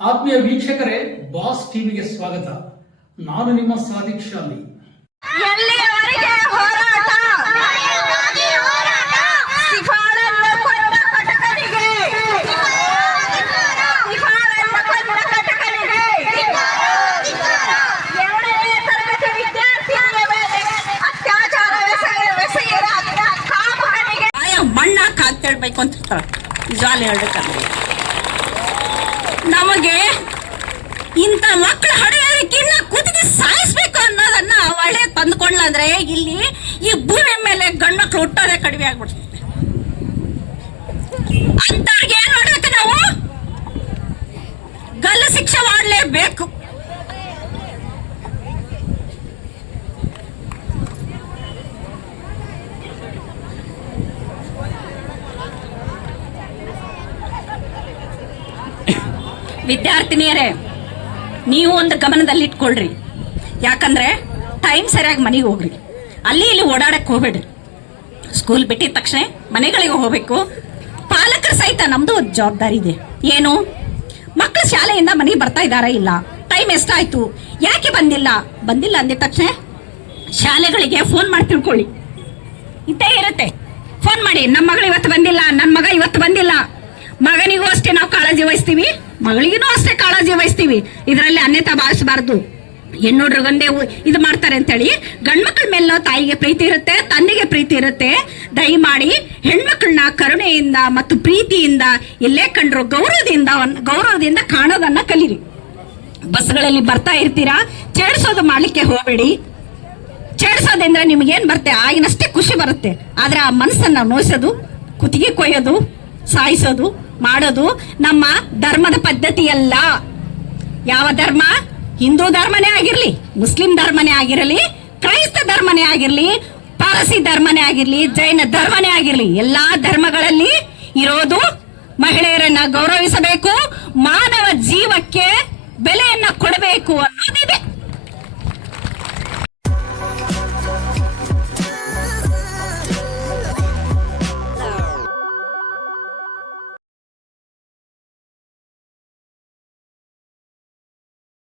ಆತ್ಮೀಯ ವೀಕ್ಷಕರೇ ಬಾಸ್ ಟಿವಿಗೆ ಸ್ವಾಗತ. ನಾನು ನಿಮ್ಮ ಕಾತ್ತೇಳ್ಬೇಕು ಅಂತ ಜಾಲಿ ಹೇಳ್ಬೇಕಂದ್ರೆ ನಮಗೆ ಇಂಥ ಮಕ್ಕಳು ಹಡೆಯೋದಕ್ಕಿನ್ನ ಕುದಿಗೆ ಸಾಯಿಸ್ಬೇಕು ಅನ್ನೋದನ್ನ ಒಳ್ಳೆ ತಂದ್ಕೊಂಡ್ಲಂದ್ರೆ ಇಲ್ಲಿ ಈ ಭೂಮಿ ಮೇಲೆ ಗಂಡ್ಮಕ್ಳು ಹುಟ್ಟೋದೇ ಕಡಿಮೆ ಆಗ್ಬಿಡ್ತದೆ. ಅಂತವ್ರಿಗೆ ವಿದ್ಯಾರ್ಥಿನಿಯರೇ, ನೀವು ಒಂದು ಗಮನದಲ್ಲಿ ಇಟ್ಕೊಳ್ರಿ ಯಾಕಂದ್ರೆ ಟೈಮ್ ಸರಿಯಾಗಿ ಮನೆಗೆ ಹೋಗ್ರಿ ಅಲ್ಲಿ ಇಲ್ಲಿ ಓಡಾಡಕ್ಕೆ ಹೋಗ್ಬೇಡ್ರಿ. ಸ್ಕೂಲ್ ಬಿಟ್ಟಿದ ತಕ್ಷಣ ಮನೆಗಳಿಗೆ ಹೋಗ್ಬೇಕು. ಪಾಲಕರ ಸಹಿತ ನಮ್ದು ಒಂದು ಜವಾಬ್ದಾರಿ ಇದೆ. ಏನು? ಮಕ್ಕಳು ಶಾಲೆಯಿಂದ ಮನೆಗೆ ಬರ್ತಾ ಇದ್ದಾರಾ ಇಲ್ಲ? ಟೈಮ್ ಎಷ್ಟಾಯ್ತು? ಯಾಕೆ ಬಂದಿಲ್ಲ? ಬಂದಿಲ್ಲ ಅಂದಿದ ತಕ್ಷಣ ಶಾಲೆಗಳಿಗೆ ಫೋನ್ ಮಾಡಿ ತಿಳ್ಕೊಳ್ಳಿ. ಇದ್ದೇ ಇರುತ್ತೆ. ಫೋನ್ ಮಾಡಿ ನಮ್ಮ ಮಗಳು ಇವತ್ತು ಬಂದಿಲ್ಲ ನನ್ನ ಮಗ ಇವತ್ತು ಬಂದಿಲ್ಲ. ಮಗನಿಗೂ ಅಷ್ಟೇ ನಾವು ಕಾಳಜಿ ವಹಿಸ್ತೀವಿ. ಮಗಳಿಗೂ ಅಷ್ಟೇ ಕಾಳಜಿ ವಹಿಸ್ತೀವಿ. ಇದರಲ್ಲಿ ಅನ್ಯತಾ ಭಾವಿಸಬಾರದು. ಗಂಡೆ ಇದು ಮಾಡ್ತಾರೆ ಅಂತೇಳಿ ಗಂಡ್ಮಕ್ಳ ಮೇಲೆ ತಾಯಿಗೆ ಪ್ರೀತಿ ಇರುತ್ತೆ, ತಂದೆಗೆ ಪ್ರೀತಿ ಇರುತ್ತೆ. ದಯಮಾಡಿ ಹೆಣ್ಮಕ್ಳನ್ನ ಕರುಣೆಯಿಂದ ಮತ್ತು ಪ್ರೀತಿಯಿಂದ ಎಲ್ಲೇ ಕಂಡ್ರು ಗೌರವದಿಂದ ಗೌರವದಿಂದ ಕಾಣೋದನ್ನ ಕಲೀರಿ. ಬಸ್ಗಳಲ್ಲಿ ಬರ್ತಾ ಇರ್ತೀರಾ? ಚೇಡ್ಸೋದು ಮಾಡ್ಲಿಕ್ಕೆ ಹೋಗಬೇಡಿ. ಚೇಡ್ಸೋದಂದ್ರೆ ನಿಮ್ಗೇನ್ ಬರುತ್ತೆ? ಆಗಿನಷ್ಟೇ ಖುಷಿ ಬರುತ್ತೆ. ಆದ್ರೆ ಆ ಮನಸ್ಸನ್ನ ನೋಯಿಸೋದು, ಕುತ್ತಿಗೆ ಕೊಯ್ಯೋದು, ಸಾಯಿಸೋದು ಮಾಡೋದು ನಮ್ಮ ಧರ್ಮದ ಪದ್ಧತಿ ಅಲ್ಲ ಯಾವ ಧರ್ಮ? ಹಿಂದೂ ಧರ್ಮನೇ ಆಗಿರ್ಲಿ, ಮುಸ್ಲಿಂ ಧರ್ಮನೇ ಆಗಿರಲಿ, ಕ್ರೈಸ್ತ ಧರ್ಮನೇ ಆಗಿರ್ಲಿ, ಪಾರಸಿ ಧರ್ಮನೇ ಆಗಿರ್ಲಿ, ಜೈನ ಧರ್ಮನೇ ಆಗಿರ್ಲಿ, ಎಲ್ಲಾ ಧರ್ಮಗಳಲ್ಲಿ ಇರೋದು ಮಹಿಳೆಯರನ್ನ ಗೌರವಿಸಬೇಕು. ಮಾನವ ಜೀವ